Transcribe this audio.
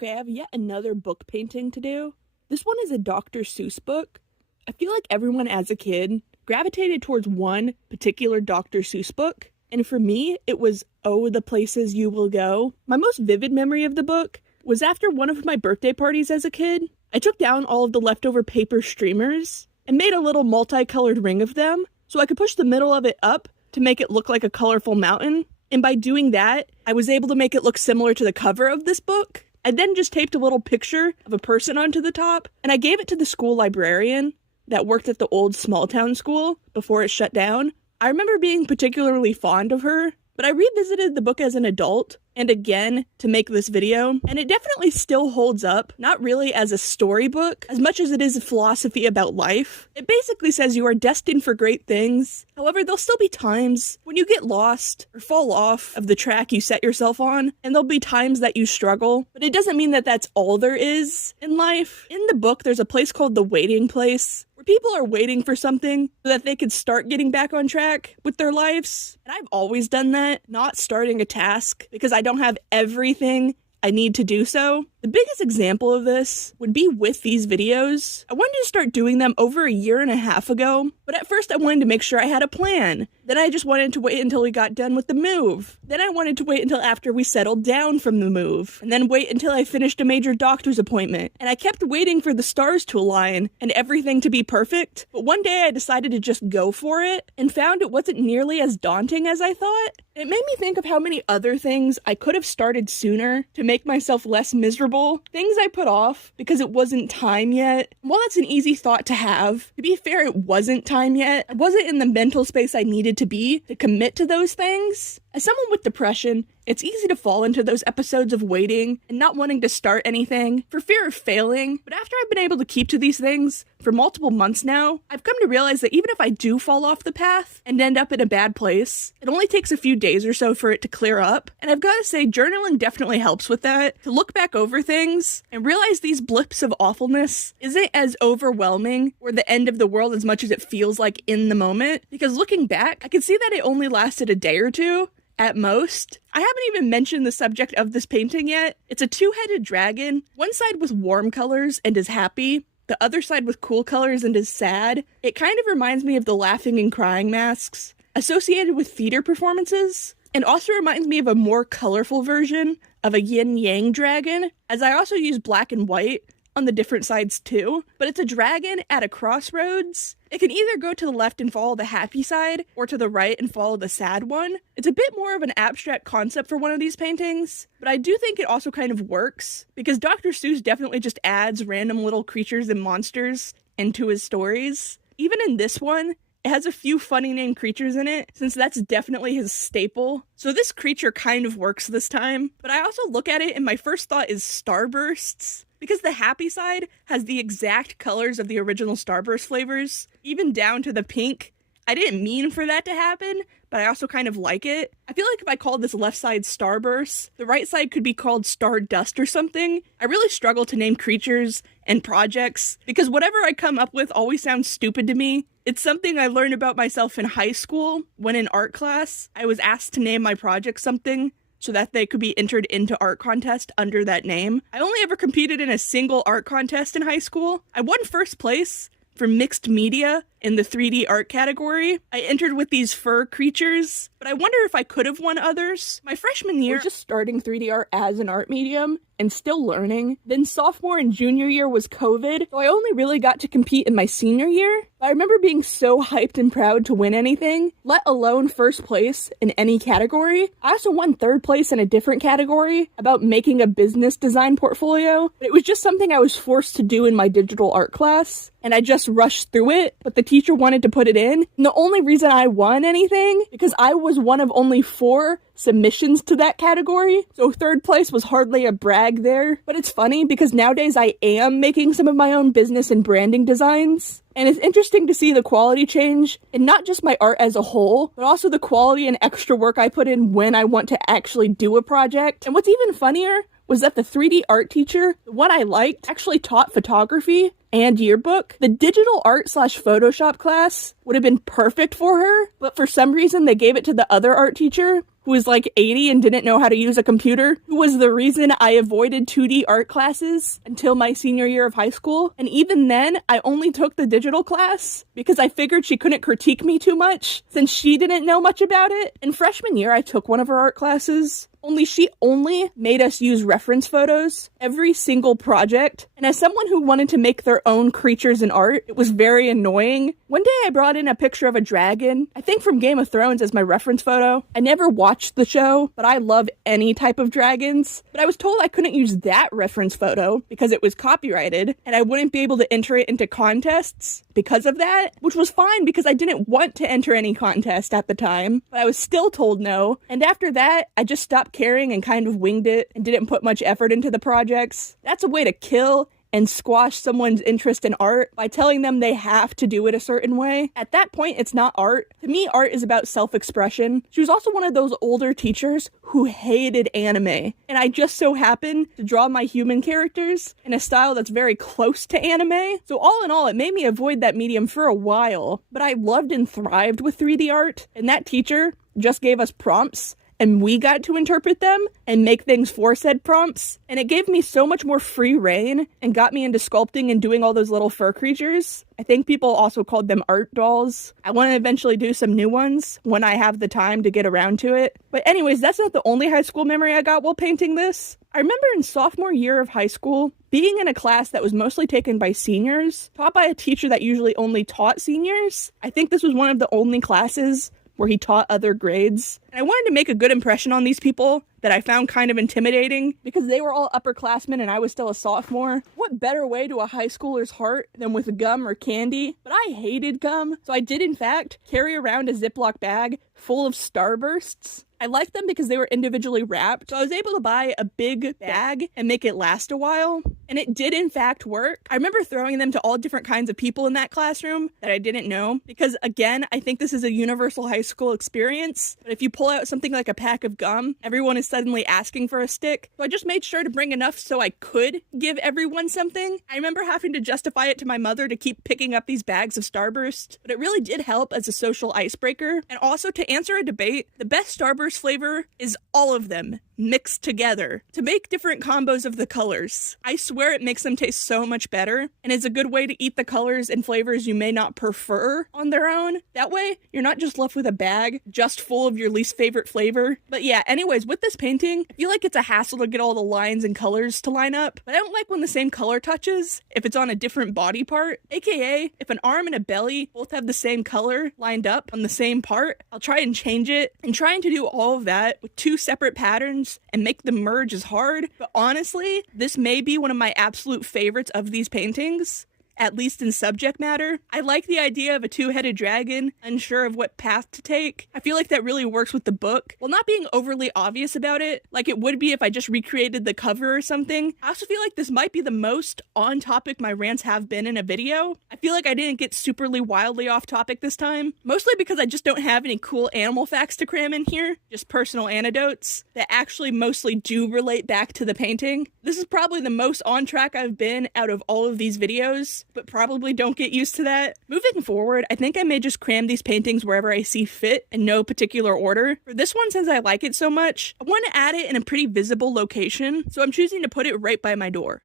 Okay, I have yet another book painting to do. This one is a Dr. Seuss book. I feel like everyone as a kid gravitated towards one particular Dr. Seuss book, and for me, it was Oh, the Places You Will Go. My most vivid memory of the book was after one of my birthday parties as a kid. I took down all of the leftover paper streamers and made a little multicolored ring of them so I could push the middle of it up to make it look like a colorful mountain. And by doing that, I was able to make it look similar to the cover of this book. I then just taped a little picture of a person onto the top, and I gave it to the school librarian that worked at the old small town school before it shut down. I remember being particularly fond of her, but I revisited the book as an adult and again to make this video, and it definitely still holds up, not really as a storybook as much as it is a philosophy about life. It basically says you are destined for great things. However, there'll still be times when you get lost or fall off of the track you set yourself on, and there'll be times that you struggle, but it doesn't mean that that's all there is in life. In the book, there's a place called the Waiting Place, where people are waiting for something so that they could start getting back on track with their lives. And I've always done that, not starting a task because I don't have everything I need to do so. The biggest example of this would be with these videos. I wanted to start doing them over a year and a half ago, but at first I wanted to make sure I had a plan. Then I just wanted to wait until we got done with the move. Then I wanted to wait until after we settled down from the move, and then wait until I finished a major doctor's appointment. And I kept waiting for the stars to align and everything to be perfect, but one day I decided to just go for it and found it wasn't nearly as daunting as I thought. It made me think of how many other things I could have started sooner to make myself less miserable. Things I put off because it wasn't time yet. While that's an easy thought to have, to be fair, it wasn't time yet. I wasn't in the mental space I needed to be to commit to those things. As someone with depression, it's easy to fall into those episodes of waiting and not wanting to start anything for fear of failing. But after I've been able to keep to these things for multiple months now, I've come to realize that even if I do fall off the path and end up in a bad place, it only takes a few days or so for it to clear up. And I've got to say, journaling definitely helps with that, to look back over things and realize these blips of awfulness isn't as overwhelming or the end of the world as much as it feels like in the moment. Because looking back, I can see that it only lasted a day or two at most. I haven't even mentioned the subject of this painting yet. It's a two-headed dragon, one side with warm colors and is happy, the other side with cool colors and is sad. It kind of reminds me of the laughing and crying masks associated with theater performances, and also reminds me of a more colorful version of a yin-yang dragon, as I also use black and white on the different sides too. But it's a dragon at a crossroads. It can either go to the left and follow the happy side, or to the right and follow the sad one. It's a bit more of an abstract concept for one of these paintings, but I do think it also kind of works, because Dr. Seuss definitely just adds random little creatures and monsters into his stories. Even in this one, it has a few funny named creatures in it, since that's definitely his staple. So this creature kind of works this time, but I also look at it and my first thought is starbursts, because the happy side has the exact colors of the original Starburst flavors, even down to the pink. I didn't mean for that to happen, but I also kind of like it. I feel like if I called this left side Starburst, the right side could be called Stardust or something. I really struggle to name creatures and projects, because whatever I come up with always sounds stupid to me. It's something I learned about myself in high school, when in art class, I was asked to name my project something, so that they could be entered into art contest under that name. I only ever competed in a single art contest in high school. I won first place for mixed media in the 3D art category. I entered with these fur creatures, but I wonder if I could have won others. My freshman year, just starting 3D art as an art medium and still learning. Then sophomore and junior year was COVID, so I only really got to compete in my senior year. I remember being so hyped and proud to win anything, let alone first place in any category. I also won third place in a different category about making a business design portfolio, but it was just something I was forced to do in my digital art class, and I just rushed through it, but the teacher wanted to put it in. And the only reason I won anything, because I was one of only 4 submissions to that category, so third place was hardly a brag there. But it's funny because nowadays I am making some of my own business and branding designs, and it's interesting to see the quality change in not just my art as a whole, but also the quality and extra work I put in when I want to actually do a project. And what's even funnier was that the 3D art teacher, the one I liked, actually taught photography and yearbook. The digital art / Photoshop class would have been perfect for her, but for some reason they gave it to the other art teacher who was like 80 and didn't know how to use a computer, who was the reason I avoided 2D art classes until my senior year of high school. And even then, I only took the digital class because I figured she couldn't critique me too much since she didn't know much about it. In freshman year, I took one of her art classes. Only she only made us use reference photos every single project. And as someone who wanted to make their own creatures in art, it was very annoying. One day I brought in a picture of a dragon, I think from Game of Thrones, as my reference photo. I never watched the show, but I love any type of dragons. But I was told I couldn't use that reference photo because it was copyrighted and I wouldn't be able to enter it into contests because of that, which was fine because I didn't want to enter any contest at the time, but I was still told no. And after that, I just stopped caring and kind of winged it and didn't put much effort into the projects. That's a way to kill and squash someone's interest in art by telling them they have to do it a certain way. At that point, it's not art. To me, art is about self-expression. She was also one of those older teachers who hated anime, and I just so happened to draw my human characters in a style that's very close to anime. So all in all, it made me avoid that medium for a while, but I loved and thrived with 3D art, and that teacher just gave us prompts and we got to interpret them and make things for said prompts. And it gave me so much more free reign and got me into sculpting and doing all those little fur creatures. I think people also called them art dolls. I want to eventually do some new ones when I have the time to get around to it. But anyways, that's not the only high school memory I got while painting this. I remember in sophomore year of high school, being in a class that was mostly taken by seniors, taught by a teacher that usually only taught seniors. I think this was one of the only classes where he taught other grades. And I wanted to make a good impression on these people that I found kind of intimidating because they were all upperclassmen and I was still a sophomore. What better way to a high schooler's heart than with gum or candy? But I hated gum, so I did in fact carry around a Ziploc bag full of Starbursts. I liked them because they were individually wrapped, so I was able to buy a big bag and make it last a while, and it did in fact work. I remember throwing them to all different kinds of people in that classroom that I didn't know, because again, I think this is a universal high school experience, but if you pull out something like a pack of gum, everyone is suddenly asking for a stick, so I just made sure to bring enough so I could give everyone something. I remember having to justify it to my mother to keep picking up these bags of Starburst, but it really did help as a social icebreaker, and also to answer a debate, the best Starburst flavor is all of them mixed together to make different combos of the colors. I swear it makes them taste so much better and is a good way to eat the colors and flavors you may not prefer on their own. That way, you're not just left with a bag just full of your least favorite flavor. But yeah, anyways, with this painting, I feel like it's a hassle to get all the lines and colors to line up, but I don't like when the same color touches if it's on a different body part, aka if an arm and a belly both have the same color lined up on the same part. I'll try and change it, and trying to do all of that with two separate patterns and make them merge is hard, but honestly, this may be one of my absolute favorites of these paintings. At least in subject matter. I like the idea of a two-headed dragon, unsure of what path to take. I feel like that really works with the book, while not being overly obvious about it, like it would be if I just recreated the cover or something. I also feel like this might be the most on topic my rants have been in a video. I feel like I didn't get superly wildly off topic this time, mostly because I just don't have any cool animal facts to cram in here, just personal anecdotes that actually mostly do relate back to the painting. This is probably the most on track I've been out of all of these videos, but probably don't get used to that. Moving forward, I think I may just cram these paintings wherever I see fit in no particular order. For this one, since I like it so much, I want to add it in a pretty visible location, so I'm choosing to put it right by my door.